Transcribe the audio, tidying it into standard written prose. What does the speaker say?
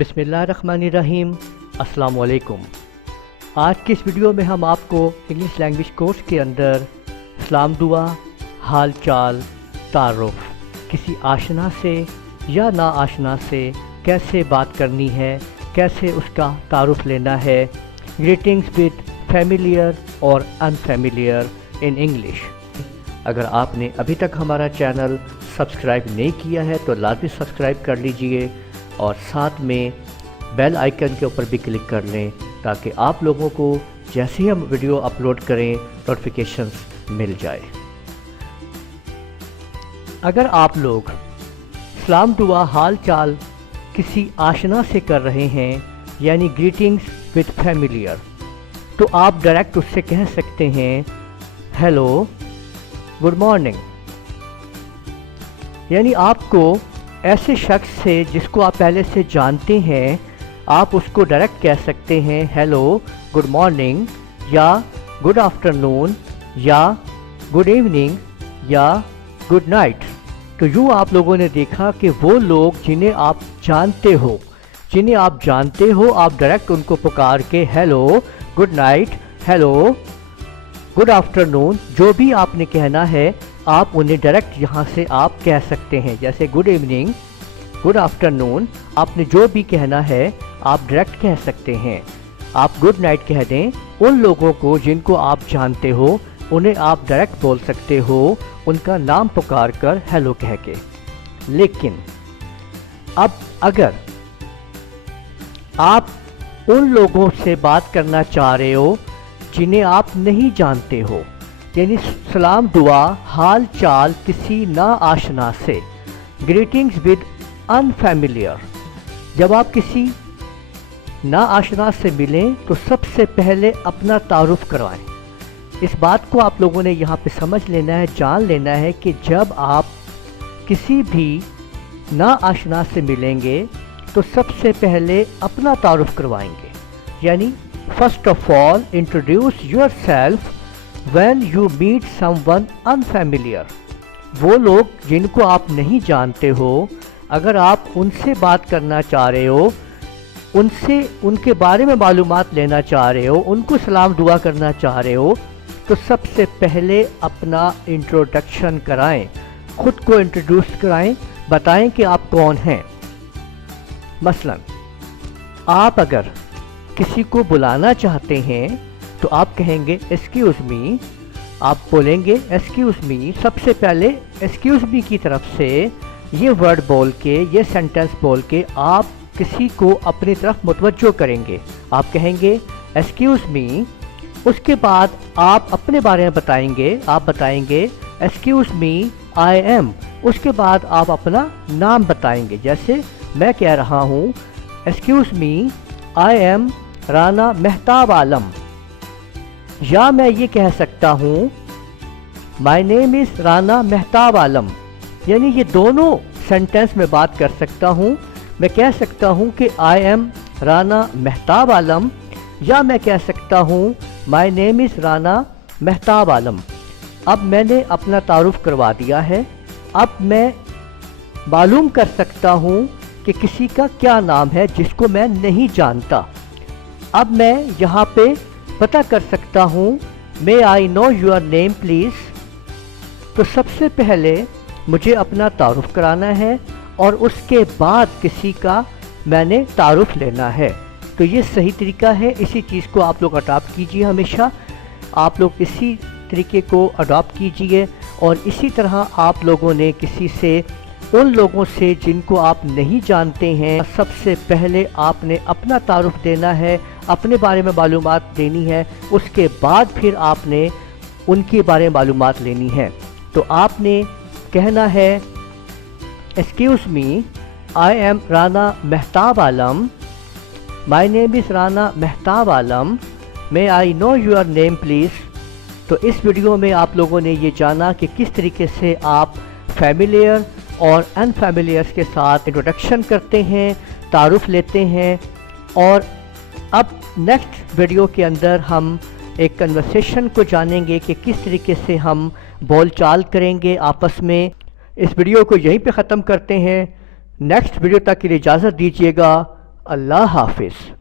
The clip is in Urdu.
بسم اللہ الرحمن الرحیم۔ السلام علیکم۔ آج کی اس ویڈیو میں ہم آپ کو انگلش لینگویج کورس کے اندر سلام دعا، حال چال، تعارف، کسی آشنا سے یا نا آشنا سے کیسے بات کرنی ہے، کیسے اس کا تعارف لینا ہے، گریٹنگز ود فیملیئر اور انفیملیئر ان انگلش۔ اگر آپ نے ابھی تک ہمارا چینل سبسکرائب نہیں کیا ہے تو لازمی سبسکرائب کر لیجئے اور ساتھ میں بیل آئیکن کے اوپر بھی کلک کر لیں تاکہ آپ لوگوں کو جیسے ہی ہم ویڈیو اپلوڈ کریں نوٹیفیکیشنز مل جائے۔ اگر آپ لوگ سلام دعا حال چال کسی آشنا سے کر رہے ہیں یعنی گریٹنگز ود فیملیئر، تو آپ ڈائریکٹ اس سے کہہ سکتے ہیں ہیلو، گڈ مارننگ۔ یعنی آپ کو ایسے شخص سے جس کو آپ پہلے سے جانتے ہیں، آپ اس کو ڈائریکٹ کہہ سکتے ہیں ہیلو، گڈ مارننگ یا گڈ آفٹرنون یا گڈ ایوننگ یا گڈ نائٹ۔ تو یوں آپ لوگوں نے دیکھا کہ وہ لوگ جنہیں آپ جانتے ہو آپ ڈائریکٹ ان کو پکار کے hello, good night, hello, good afternoon, جو بھی آپ نے کہنا ہے آپ انہیں ڈائریکٹ یہاں سے آپ کہہ سکتے ہیں۔ جیسے گڈ ایوننگ، گڈ آفٹرنون، آپ نے جو بھی کہنا ہے آپ ڈائریکٹ کہہ سکتے ہیں۔ آپ گڈ نائٹ کہہ دیں، ان لوگوں کو جن کو آپ جانتے ہو انہیں آپ ڈائریکٹ بول سکتے ہو ان کا نام پکار کر ہیلو کہہ کے۔ لیکن اب اگر آپ ان لوگوں سے بات کرنا چاہ رہے ہو جنہیں آپ نہیں جانتے ہو، یعنی سلام دعا حال چال کسی نا آشنا سے، گریٹنگز ود انفیملیئر، جب آپ کسی نا آشنا سے ملیں تو سب سے پہلے اپنا تعارف کروائیں۔ اس بات کو آپ لوگوں نے یہاں پہ سمجھ لینا ہے، جان لینا ہے کہ جب آپ کسی بھی نا آشنا سے ملیں گے تو سب سے پہلے اپنا تعارف کروائیں گے۔ یعنی first of all introduce your self when you meet someone unfamiliar۔ وہ لوگ جن کو آپ نہیں جانتے ہو، اگر آپ ان سے بات کرنا چاہ رہے ہو، ان کے بارے میں معلومات لینا چاہ رہے ہو، ان کو سلام دعا کرنا چاہ رہے ہو، تو سب سے پہلے اپنا انٹروڈکشن کرائیں، خود کو انٹروڈیوس کرائیں، بتائیں کہ آپ کون ہیں۔ مثلا آپ اگر کسی کو بلانا چاہتے ہیں تو آپ کہیں گے ایکسکیوز می، آپ بولیں گے ایکسکیوز می، سب سے پہلے ایکسکیوز می کی طرف سے یہ ورڈ بول کے، یہ سینٹنس بول کے آپ کسی کو اپنی طرف متوجہ کریں گے۔ آپ کہیں گے ایکسکیوز می، اس کے بعد آپ اپنے بارے میں بتائیں گے ایکسکیوز می آئی ایم، اس کے بعد آپ اپنا نام بتائیں گے۔ جیسے میں کہہ رہا ہوں excuse me I am Rana Mahtab Alam, یا میں یہ کہہ سکتا ہوں مائی نیم از رانا مہتاب عالم۔ یعنی یہ دونوں سینٹنس میں بات کر سکتا ہوں، میں کہہ سکتا ہوں کہ آئی ایم رانا مہتاب عالم، یا میں کہہ سکتا ہوں مائی نیم از رانا مہتاب عالم۔ اب میں نے اپنا تعارف کروا دیا ہے، اب میں معلوم کر سکتا ہوں کہ کسی کا کیا نام ہے جس کو میں نہیں جانتا۔ اب میں یہاں پہ پتہ کر سکتا ہوں may I know your name please۔ تو سب سے پہلے مجھے اپنا تعارف کرانا ہے اور اس کے بعد کسی کا میں نے تعارف لینا ہے۔ تو یہ صحیح طریقہ ہے، اسی چیز کو آپ لوگ اڈاپٹ کیجئے، ہمیشہ آپ لوگ اسی طریقے کو اڈاپٹ کیجئے، اور اسی طرح آپ لوگوں نے کسی سے، ان لوگوں سے جن کو آپ نہیں جانتے ہیں، سب سے پہلے آپ نے اپنا تعارف دینا ہے، اپنے بارے میں معلومات دینی ہے، اس کے بعد پھر آپ نے ان کے بارے میں معلومات لینی ہے۔ تو آپ نے کہنا ہے excuse me I am Rana Mahtab Alam, my name is Rana Mahtab Alam, may I know your name please۔ تو اس ویڈیو میں آپ لوگوں نے یہ جانا کہ کس طریقے سے آپ فیملیئر اور انفیملیئرس کے ساتھ انٹروڈکشن کرتے ہیں، تعارف لیتے ہیں۔ اور اب نیکسٹ ویڈیو کے اندر ہم ایک کنورسیشن کو جانیں گے کہ کس طریقے سے ہم بول چال کریں گے آپس میں۔ اس ویڈیو کو یہیں پہ ختم کرتے ہیں، نیکسٹ ویڈیو تک کے لیے اجازت دیجیے گا۔ اللہ حافظ.